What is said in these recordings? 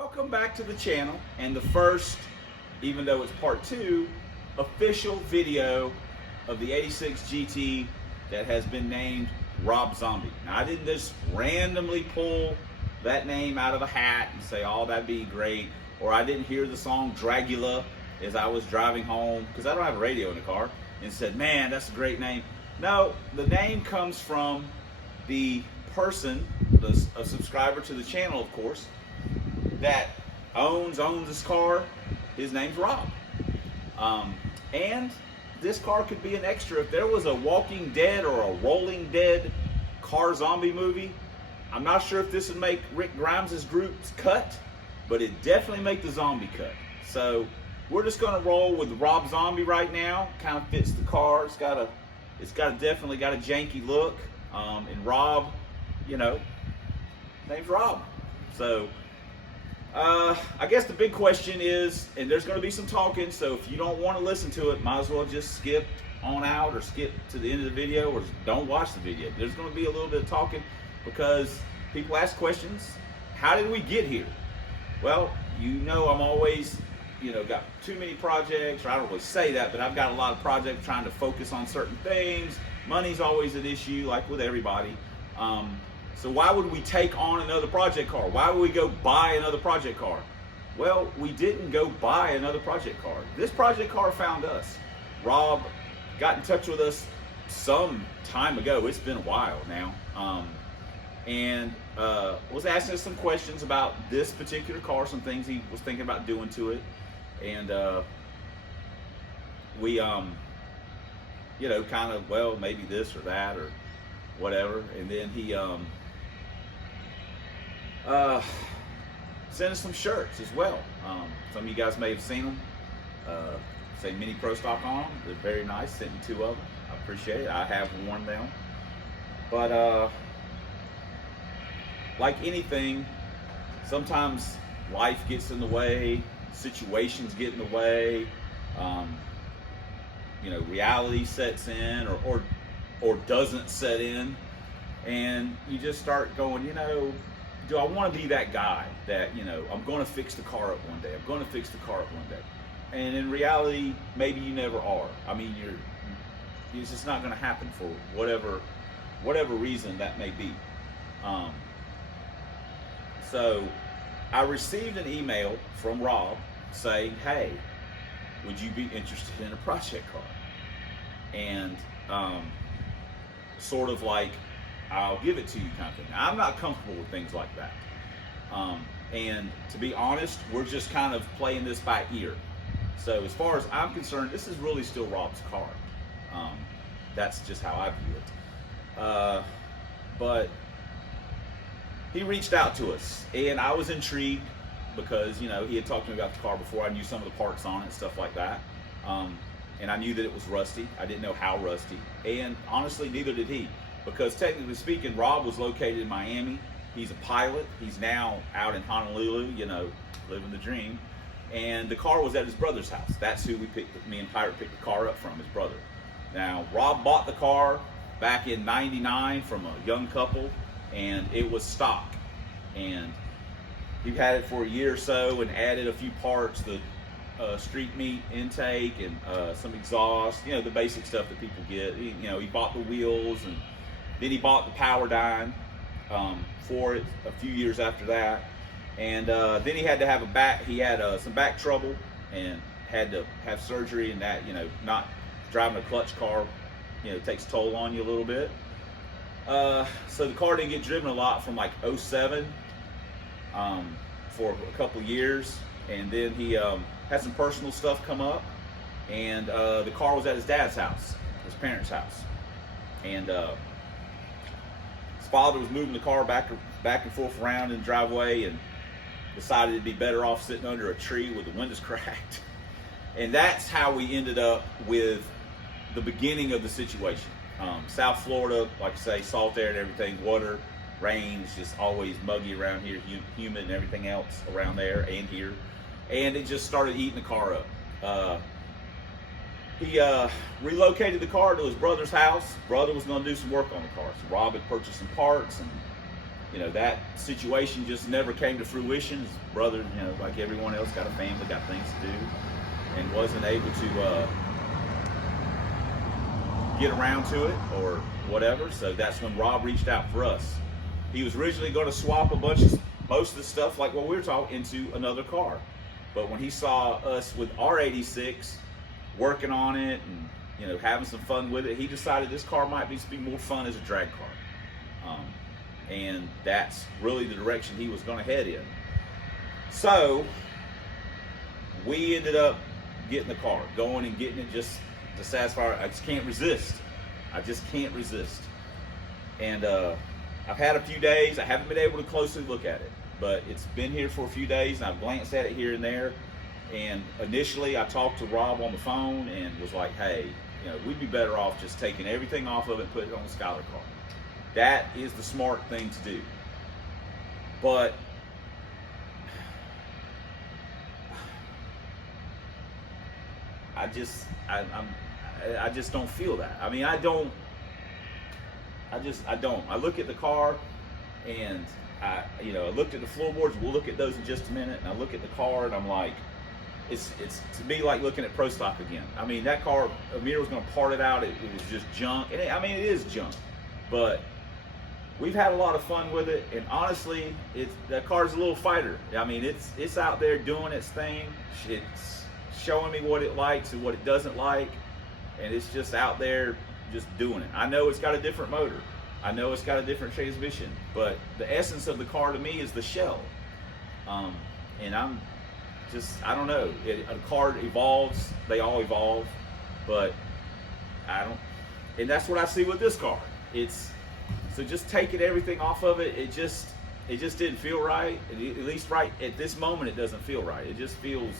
Welcome back to the channel and the first, even though it's part 2, official video of the 86 GT that has been named Rob Zombie. Now I didn't just randomly pull that name out of a hat and say, oh, that'd be great, or I didn't hear the song Dragula as I was driving home, because I don't have a radio in the car, and said, man, that's a great name. No, the name comes from the person, a subscriber to the channel, of course, that owns this car. His name's Rob. And this car could be an extra. If there was a Walking Dead or a Rolling Dead car zombie movie, I'm not sure if this would make Rick Grimes' group's cut, but it definitely make the zombie cut. So we're just gonna roll with Rob Zombie right now. Kind of fits the car. It's definitely got a janky look. And Rob, you know, name's Rob. So I guess the big question is, and there's going to be some talking, so if you don't want to listen to it, might as well just skip on out or skip to the end of the video, or don't watch the video. There's going to be a little bit of talking because people ask questions. How did we get here? Well, you know, I'm always, you know, got too many projects, or I don't really say that, but I've got a lot of projects trying to focus on certain things. Money's always an issue, like with everybody. So why would we take on another project car? Why would we go buy another project car? Well, we didn't go buy another project car. This project car found us. Rob got in touch with us some time ago. It's been a while now. And was asking us some questions about this particular car, some things he was thinking about doing to it. And we, you know, kind of, well, maybe this or that or whatever. And then he sent us some shirts as well. Some of you guys may have seen them. Say Mini Pro Stock on them. They're very nice. Sent me 2 of them. I appreciate it. I have worn them. But like anything, sometimes life gets in the way, situations get in the way, you know, reality sets in or doesn't set in, and you just start going, you know, do I want to be that guy that, you know, I'm going to fix the car up one day, I'm going to fix the car up one day. And in reality, maybe you never are. I mean, it's just not going to happen for whatever reason that may be. So I received an email from Rob saying, hey, would you be interested in a project car? And sort of like, I'll give it to you kind of thing. Now, I'm not comfortable with things like that. And to be honest, we're just kind of playing this by ear. So as far as I'm concerned, this is really still Rob's car. That's just how I view it. But he reached out to us, and I was intrigued because, you know, he had talked to me about the car before. I knew some of the parts on it and stuff like that. And I knew that it was rusty. I didn't know how rusty. And honestly, neither did he. Because technically speaking, Rob was located in Miami. He's a pilot. He's now out in Honolulu, you know, living the dream. And the car was at his brother's house. That's who me and Pirate picked the car up from, his brother. Now, Rob bought the car back in '99 from a young couple, and it was stock. And he had it for a year or so and added a few parts, the street meat intake and some exhaust, you know, the basic stuff that people get. You know, he bought the wheels, and then he bought the power dyne for it a few years after that. And then he had to have some back trouble and had to have surgery, and that, you know, not driving a clutch car, you know, takes a toll on you a little bit. So the car didn't get driven a lot from like '07 for a couple years. And then he had some personal stuff come up, and the car was at his dad's house, his parents' house. And his father was moving the car back and forth around in the driveway, and decided it'd be better off sitting under a tree with the windows cracked. And that's how we ended up with the beginning of the situation. South Florida, like I say, salt air and everything, water, rain, it's just always muggy around here, humid and everything else around there and here. And it just started eating the car up. He relocated the car to his brother's house. Brother was going to do some work on the car. So Rob had purchased some parts and you know, that situation just never came to fruition. His brother, you know, like everyone else, got a family, got things to do, and wasn't able to get around to it or whatever. So that's when Rob reached out for us. He was originally going to swap most of the stuff like what we were talking into another car. But when he saw us with our 86 working on it and, you know, having some fun with it, he decided this car might be more fun as a drag car. And that's really the direction he was going to head in. So we ended up getting the car, going and getting it just to satisfy. I just can't resist. I just can't resist. And I've had a few days. I haven't been able to closely look at it, but it's been here for a few days, and I've glanced at it here and there. And initially, I talked to Rob on the phone and was like, "Hey, you know, we'd be better off just taking everything off of it and putting it on the Skylar car. That is the smart thing to do." But I just don't feel that. I mean, I don't. I look at the car, and I looked at the floorboards. We'll look at those in just a minute. And I look at the car, and I'm like, it's to me like looking at Pro Stock again. I mean, that car, Amir was going to part it out. It was just junk, and it is junk. But we've had a lot of fun with it, and honestly, that car's a little fighter. I mean, it's out there doing its thing. It's showing me what it likes and what it doesn't like, and it's just out there just doing it. I know it's got a different motor. I know it's got a different transmission, but the essence of the car to me is the shell. And I don't know. A car evolves. They all evolve, but and that's what I see with this car. So just taking everything off of it, it just didn't feel right. At least right at this moment, it doesn't feel right. It just feels,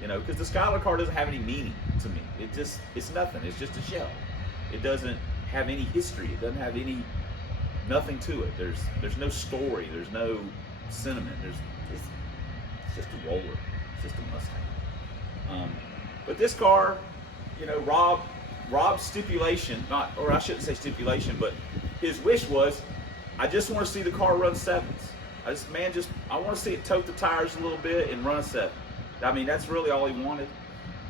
because the Skylar car doesn't have any meaning to me. It's nothing. It's just a shell. It doesn't have any history. It doesn't have nothing to it. There's no story. There's no sentiment. It's just a roller. It's just a Mustang. But this car, Rob's stipulation, or I shouldn't say stipulation, but his wish was, I just want to see the car run sevens. I want to see it tote the tires a little bit and run a seven. I mean, that's really all he wanted.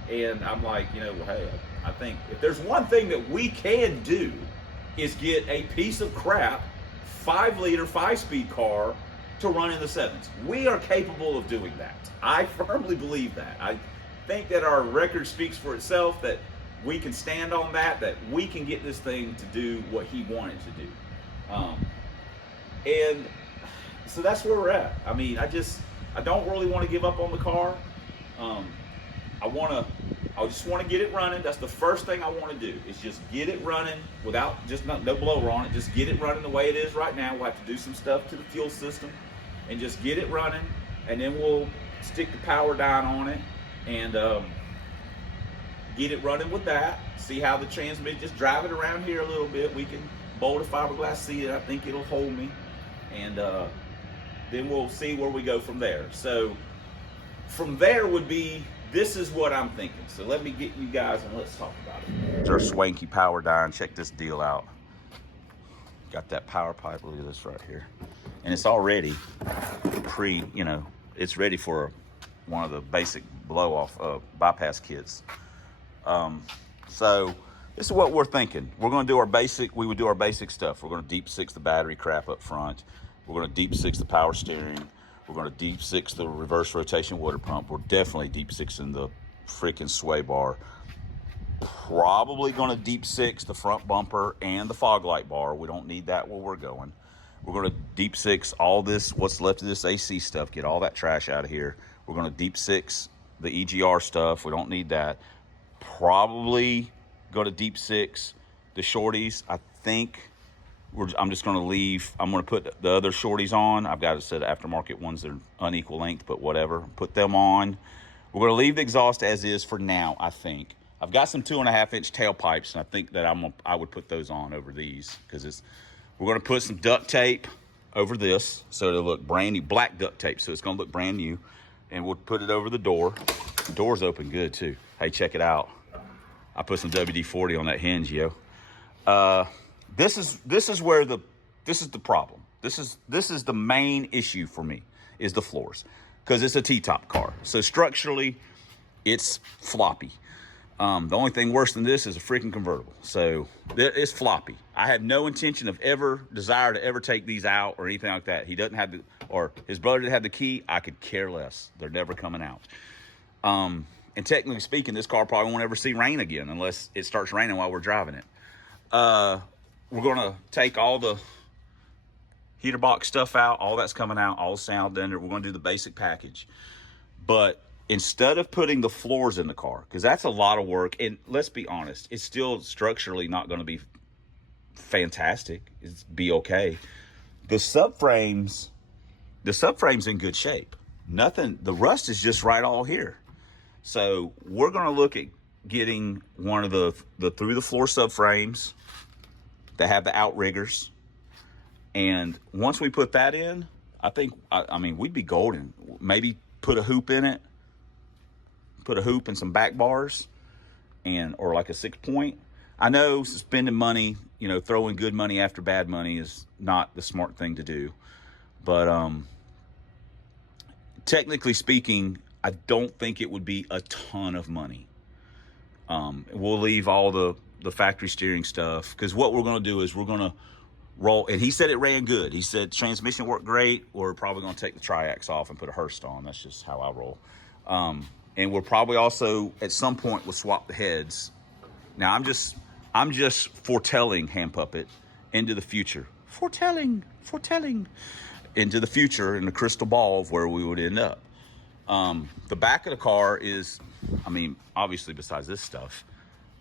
And I'm like, hey, I think if there's one thing that we can do is get a piece of crap 5-liter 5-speed car to run in the sevens. We are capable of doing that. I firmly believe that. I think that our record speaks for itself, that we can stand on that we can get this thing to do what he wanted to do. And so that's where we're at. I mean, I don't really want to give up on the car. I just want to get it running. That's the first thing I want to do, is just get it running without no blower on it. Just get it running the way it is right now. We'll have to do some stuff to the fuel system and just get it running, and then we'll stick the power down on it and get it running with that. See how the transmission, just drive it around here a little bit. We can bolt a fiberglass seat. I think it'll hold me, and then we'll see where we go from there. So from there would be, this is what I'm thinking. So let me get you guys and let's talk about it. There's our swanky power dyne. Check this deal out. Got that power pipe. Look at this right here. And it's already it's ready for one of the basic blow-off bypass kits. So this is what we're thinking. We're going to do we would do our basic stuff. We're going to deep six the battery crap up front. We're going to deep six the power steering. We're going to deep six the reverse rotation water pump. We're definitely deep sixing the freaking sway bar. Probably going to deep six the front bumper and the fog light bar. We don't need that where we're going. We're going to deep six all this, what's left of this AC stuff, get all that trash out of here. We're going to deep six the EGR stuff. We don't need that. Probably going to deep six the shorties. I think I'm just going to leave. I'm going to put the other shorties on. I've got a set of aftermarket ones that are unequal length, but whatever. Put them on. We're going to leave the exhaust as is for now, I think. I've got some 2.5-inch tailpipes, and I think that I would put those on over these, because we're going to put some duct tape over this so it'll look brand new, black duct tape, so it's going to look brand new, and we'll put it over the door. The door's open good too. Hey, check it out. I put some WD-40 on that hinge, yo. This is the problem. This is the main issue for me, is the floors, because it's a T-top car. So structurally, it's floppy. The only thing worse than this is a freaking convertible. So it's floppy. I have no intention of desire to ever take these out or anything like that. He doesn't have or his brother didn't have the key. I could care less. They're never coming out. And technically speaking, this car probably won't ever see rain again unless it starts raining while we're driving it. We're gonna take all the heater box stuff out. All that's coming out, all the sound under. We're gonna do the basic package. But instead of putting the floors in the car, because that's a lot of work, and let's be honest, it's still structurally not going to be fantastic. It's be okay. The subframe's in good shape. Nothing, the rust is just right all here. So we're going to look at getting one of the through the floor subframes that have the outriggers. And once we put that in, I mean, we'd be golden. Maybe put a hoop in it. Put a hoop and some back bars, or like a 6-point. I know spending money, throwing good money after bad money is not the smart thing to do. But technically speaking, I don't think it would be a ton of money. We'll leave all the factory steering stuff, because what we're going to do is we're going to roll. And he said it ran good. He said transmission worked great. We're probably going to take the triax off and put a Hurst on. That's just how I roll. And we'll probably also, at some point, we'll swap the heads. Now, I'm just foretelling, Hand Puppet, into the future. Foretelling into the future in the crystal ball of where we would end up. The back of the car is, obviously besides this stuff,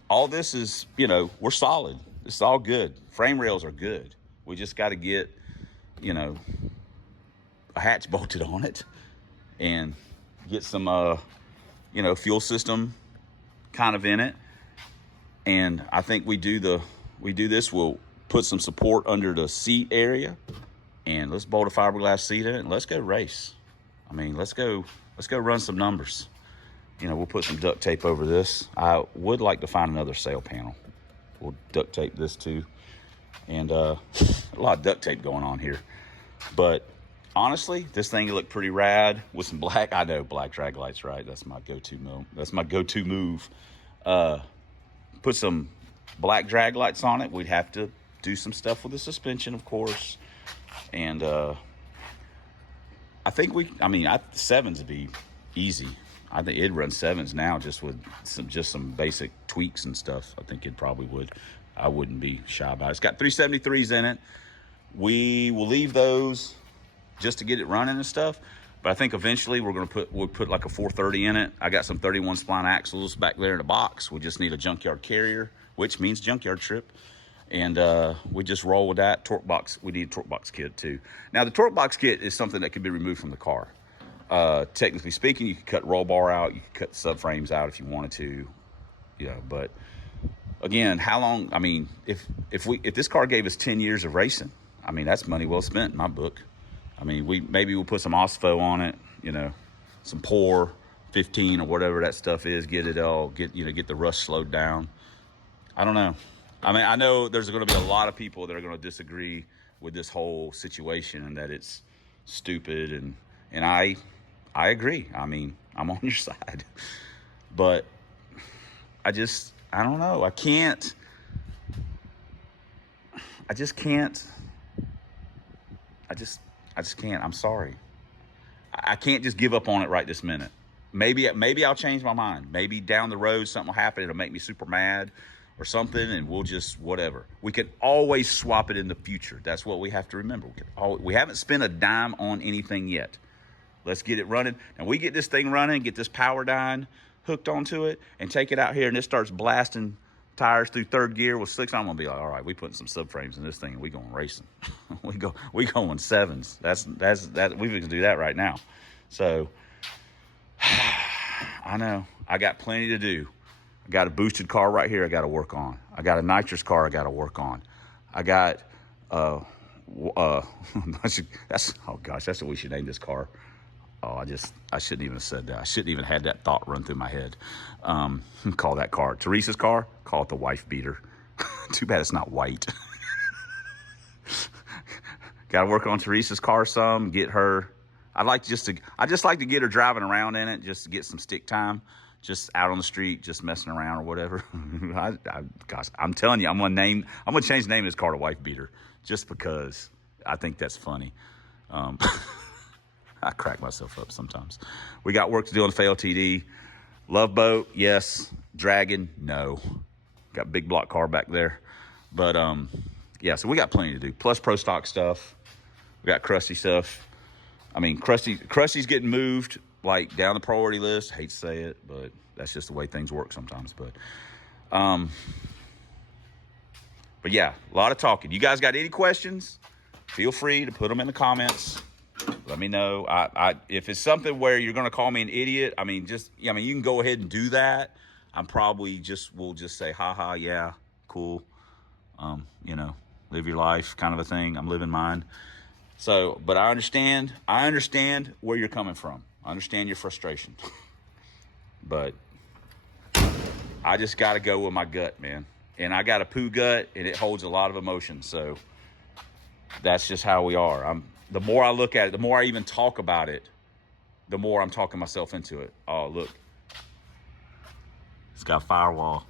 all this is, we're solid. It's all good. Frame rails are good. We just got to get, a hatch bolted on it and get some, fuel system kind of in it. And I think we do this, we'll put some support under the seat area, and let's bolt a fiberglass seat in it, and let's go race. Let's go run some numbers. We'll put some duct tape over this. I would like to find another sail panel. We'll duct tape this too. And a lot of duct tape going on here. But honestly, this thing looked pretty rad with some black. I know, black drag lights, right? That's my go-to move. That's my go-to move. Put some black drag lights on it. We'd have to do some stuff with the suspension, of course. And I think sevens would be easy. I think it'd run sevens now just with some basic tweaks and stuff. I think it probably would. I wouldn't be shy about it. It's got 373s in it. We will leave those just to get it running and stuff. But I think eventually we'll put like a 430 in it. I got some 31 spline axles back there in the box. We just need a junkyard carrier, which means junkyard trip. And we just roll with that. Torque box, we need a torque box kit too. Now the torque box kit is something that can be removed from the car. Technically speaking, you could cut roll bar out, you could cut the subframes out if you wanted to, but again, how long, if this car gave us 10 years of racing, that's money well spent in my book. Maybe we'll put some OSFO on it, some POR 15 or whatever that stuff is, get the rust slowed down. I don't know. I know there's going to be a lot of people that are going to disagree with this whole situation and that it's stupid, and I agree. I'm on your side, but I don't know. I just can't. I'm sorry. I can't just give up on it right this minute. Maybe I'll change my mind. Maybe down the road something will happen. It'll make me super mad or something, and we'll just whatever. We can always swap it in the future. That's what we have to remember. We haven't spent a dime on anything yet. Let's get it running. And we get this thing running, get this power dyne hooked onto it, and take it out here, and it starts blasting tires through third gear with slicks. I'm gonna be like, all right, we putting some subframes in this thing, and we going racing. we going sevens. That's we can do that right now. So I know I got plenty to do. I got a boosted car right here I got to work on. I got a nitrous car I got to work on. I got that's oh gosh, that's what we should name this car. Oh, I shouldn't even have said that. I shouldn't even had that thought run through my head. Call that car Teresa's car. Call it the wife beater. Too bad it's not white. Got to work on Teresa's car some, get her. I just like to get her driving around in it, just to get some stick time, just out on the street, just messing around or whatever. Gosh, I'm telling you, I'm gonna change the name of this car to Wife Beater, just because I think that's funny. I crack myself up sometimes. We got work to do on the FLTD. Love boat, yes. Dragon, no. Got big block car back there, but yeah. So we got plenty to do. Plus pro stock stuff. We got Krusty stuff. I mean, Krusty's getting moved like down the priority list. Hate to say it, but that's just the way things work sometimes. But yeah, a lot of talking. You guys got any questions? Feel free to put them in the comments. Let me know. If it's something where you're gonna call me an idiot, you can go ahead and do that. I'm probably will just say, haha, yeah, cool. Live your life kind of a thing. I'm living mine. So, but I understand where you're coming from. I understand your frustration. But I just got to go with my gut, man. And I got a poo gut, and it holds a lot of emotion. So that's just how we are. The more I look at it, the more I even talk about it, the more I'm talking myself into it. Oh, look. It's got firewall.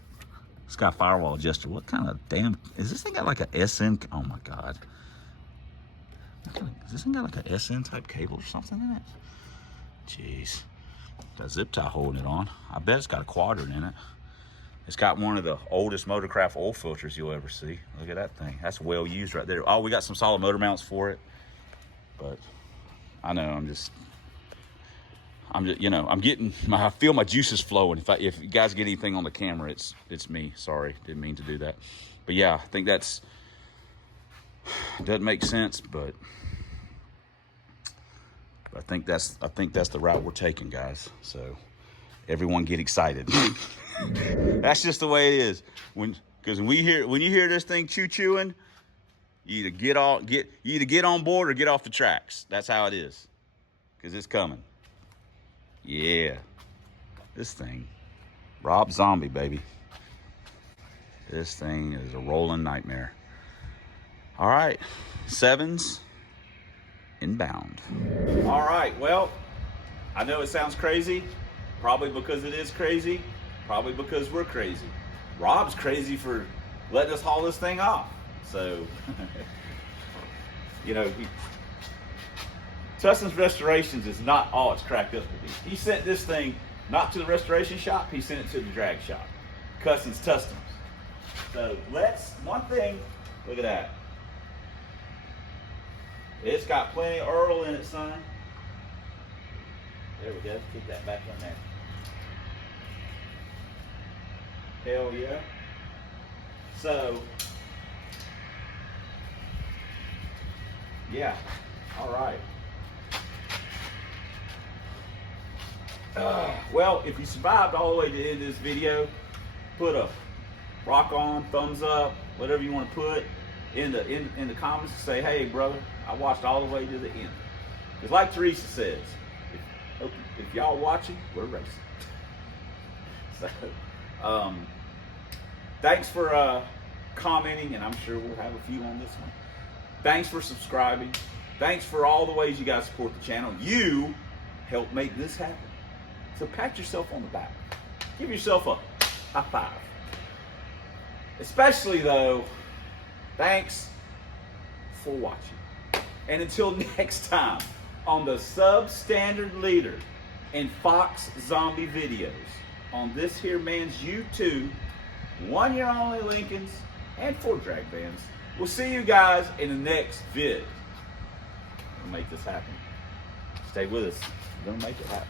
It's got firewall adjuster. What kind of damn... Is this thing got like a SN... Oh, my God. Does this thing got like a SN type cable or something in it? Jeez. Got a zip tie holding it on. I bet it's got a quadrant in it. It's got one of the oldest Motorcraft oil filters you'll ever see. Look at that thing. That's well used right there. Oh, we got some solid motor mounts for it. But I know I'm just I feel my juices flowing. If you guys get anything on the camera, it's me. Sorry, didn't mean to do that. But yeah, I think doesn't make sense, but I think that's the route we're taking, guys. So everyone get excited. That's just the way it is. Because when you hear this thing chewing, you either get on board or get off the tracks. That's how it is. Because it's coming. Yeah. This thing. Rob Zombie, baby. This thing is a rolling nightmare. All right. 7s inbound. All right. Well, I know it sounds crazy. Probably because it is crazy. Probably because we're crazy. Rob's crazy for letting us haul this thing off. So, Tustin's Restorations is not all it's cracked up to be. He sent this thing not to the restoration shop, he sent it to the drag shop. Tustin's. So one thing, look at that. It's got plenty of Earl in it, son. There we go, keep that back in there. Hell yeah. So, yeah, all right. Well, if you survived all the way to the end of this video, put a rock on, thumbs up, whatever you want to put in the comments to say, hey, brother, I watched all the way to the end. Because like Teresa says, if y'all watching, we're racing. So, thanks for commenting, and I'm sure we'll have a few on this one. Thanks for subscribing. Thanks for all the ways you guys support the channel. You help make this happen. So pat yourself on the back. Give yourself a high five. Especially though, thanks for watching. And until next time on the Substandard Leader and Fox Zombie videos on this here man's YouTube, 1 year only Lincolns and 4 drag vans. We'll see you guys in the next vid. We'll make this happen. Stay with us. We're gonna make it happen.